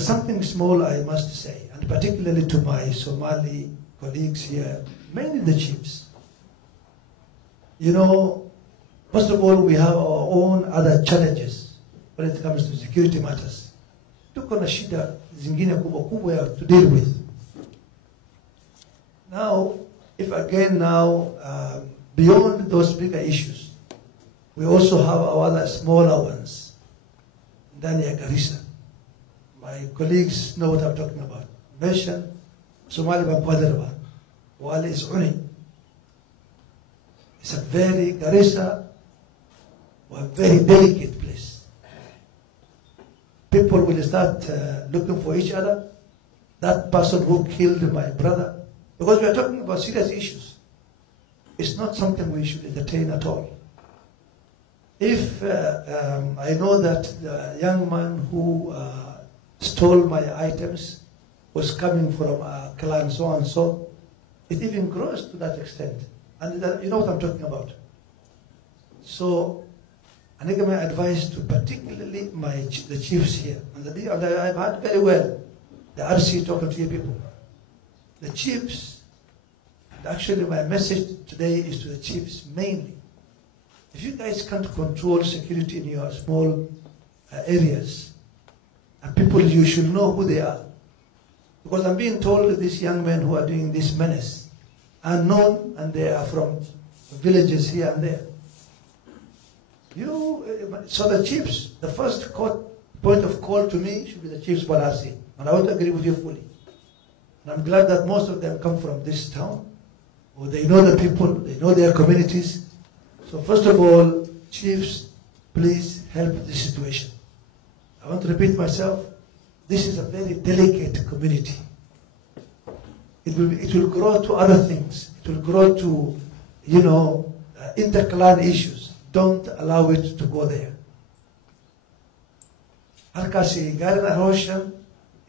But something small I must say, and particularly to my Somali colleagues here, mainly the chiefs. You know, first of all, we have our own other challenges when it comes to security matters. Tuko na shida zingine kubwa kubwa to deal with. Now, if again beyond those bigger issues, we also have our other smaller ones. Ndani ya Garissa. My colleagues know what I'm talking about. Mention Somali Bampadarba. Wale is Uni. It's a very Garissa, a very delicate place. People will start looking for each other. That person who killed my brother. Because we are talking about serious issues. It's not something we should entertain at all. If I know that the young man who stole my items was coming from a clan so and so, it even grows to that extent. And you know what I'm talking about. So, I give my advice to particularly the chiefs here. And I've heard very well the RC talking to you people. The chiefs, actually my message today is to the chiefs mainly. If you guys can't control security in your small areas, and people, you should know who they are. Because I'm being told these young men who are doing this menace are known, and they are from villages here and there. So the chiefs, the first point of call to me should be the chiefs Balasi. And I would agree with you fully. And I'm glad that most of them come from this town, or they know the people, they know their communities. So first of all, chiefs, please help this situation. I want to repeat myself. This is a very delicate community. It will grow to other things. It will grow to, inter-clan issues. Don't allow it to go there. Halkaasi gaarin hawshan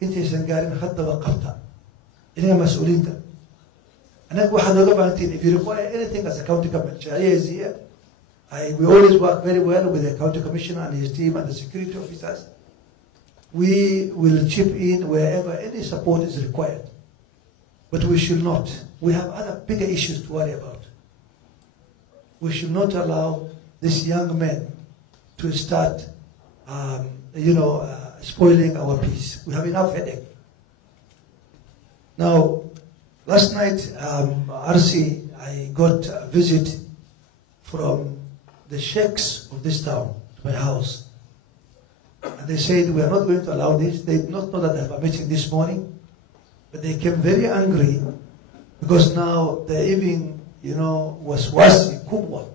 intaysan gaarin hadda waqafta. Inaga mas'uuliinta. Anaga waxaad oga baahantiin, if you require anything as a county government, Sharia is here. We always work very well with the county commissioner and his team and the security officers. We will chip in wherever any support is required. But we should not. We have other bigger issues to worry about. We should not allow these young men to start, spoiling our peace. We have enough headache. Now, last night, RC, I got a visit from the sheikhs of this town to my house. And they said, we are not going to allow this. They did not know that I have a meeting this morning. But they came very angry because now they even, waswasi, kubwa,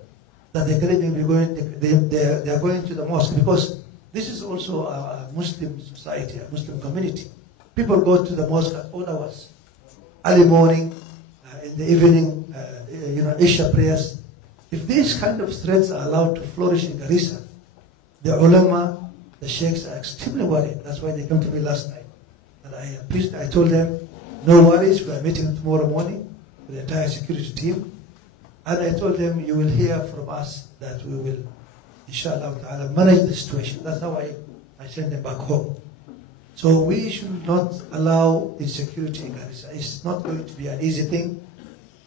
that they can even be going, they are going to the mosque, because this is also a Muslim society, a Muslim community. People go to the mosque at all hours, early morning, in the evening, Isha prayers. If these kind of threats are allowed to flourish in Garissa, the ulama, the sheikhs are extremely worried. That's why they came to me last night. And I told them, no worries, we are meeting tomorrow morning with the entire security team. And I told them, you will hear from us that we will, inshallah ta'ala, manage the situation. That's how I send them back home. So we should not allow insecurity in Garissa. It's not going to be an easy thing.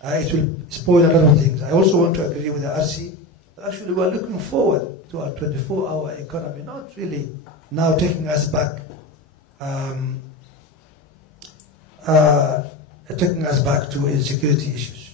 It will spoil a lot of things. I also want to agree with the RC. Actually, we are looking forward to our 24-hour economy, not really now taking us back, to insecurity issues.